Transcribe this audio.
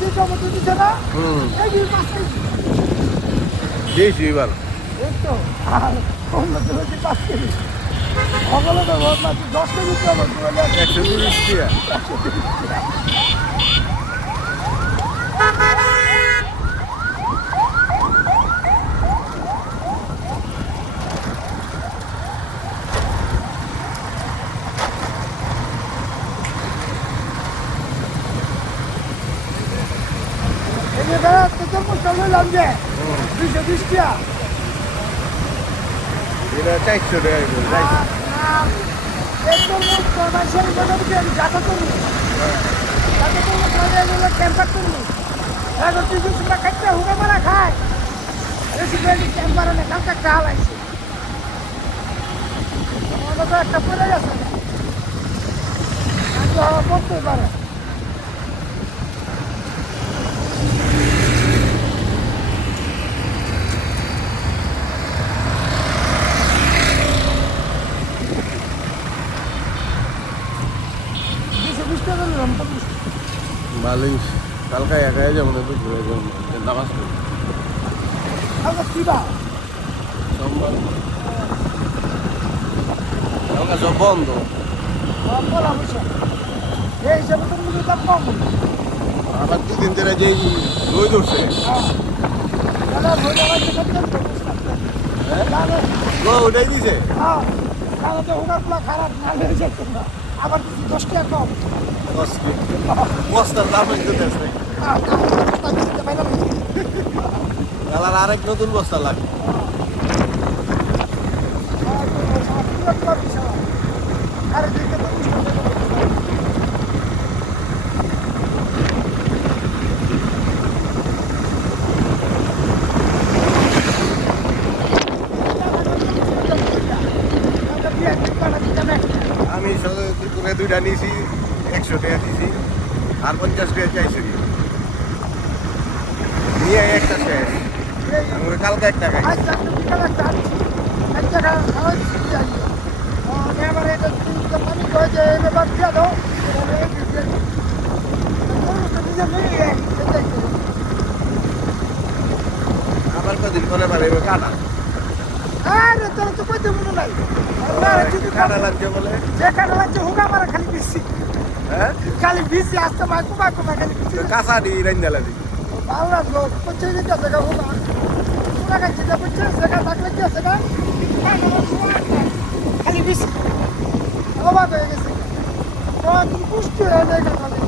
যে টমেটো দিচ্ছে না এই যে পাঁচ কেজি দিয়েছি এবার এই তো আর অন্য দিলে যে 5 কেজি সকলে তো মাত্র 10 কেজি টমেটো হলে 130 টাকা। এই যে দাদা তোর মশলা লইলাম যে 220 টাকা এটা 400 টাকা করে একদম মাসের মোটামুটি আমি যাতা করবো যাতা করবো তাহলে এগুলো ক্যাম্পার করবো এখন তুই যদি খাইতে হুড়া মারা খায় রেসিপি ক্যাম্পারে না কালকে একটা হালাইছে আমাদের তো একটা পড়ে গেছে পড়তেই পারে ভালোই কালকে একাই যাবো না তো ঘুরে যাবো নামাজ পড়ি সোমবার কালকে সব বন্ধ এই হিসাবে তো মুখে দাম কম আবার 2 দিন ধরে যে রোদ উঠছে ওটাই দিছে খারাপ না আবার 10 টাকা কম বস্তার দাম একটু দেখছে কালার আরেক নতুন বস্তা লাগবে আমি দুপুরে 2টা নিয়েছি 100 টাকা দিয়েছি আর 50 টাকা চাইছি নিয়ে একটা শেষ আমি কালকে একটা খাই আবার কদিন পরে পারে কাটা আরে তোর তো কইতে মনে নাই কাটা লাগছে বলে যে কাটা লাগছে হুগা মারা খালি বেশি হ্যাঁ খালি বেশি আসতে মা কুমা খালি কাঁচা দি রাইন্দালা দি ভালো লোক পচ্ছে যেটা জায়গা হুগা হুগা কাছে যা পচ্ছে জায়গা থাকলে কি আছে না খালি বেশি অবাক হয়ে গেছে তো তুমি পুষ্টি হয়ে যায় খালি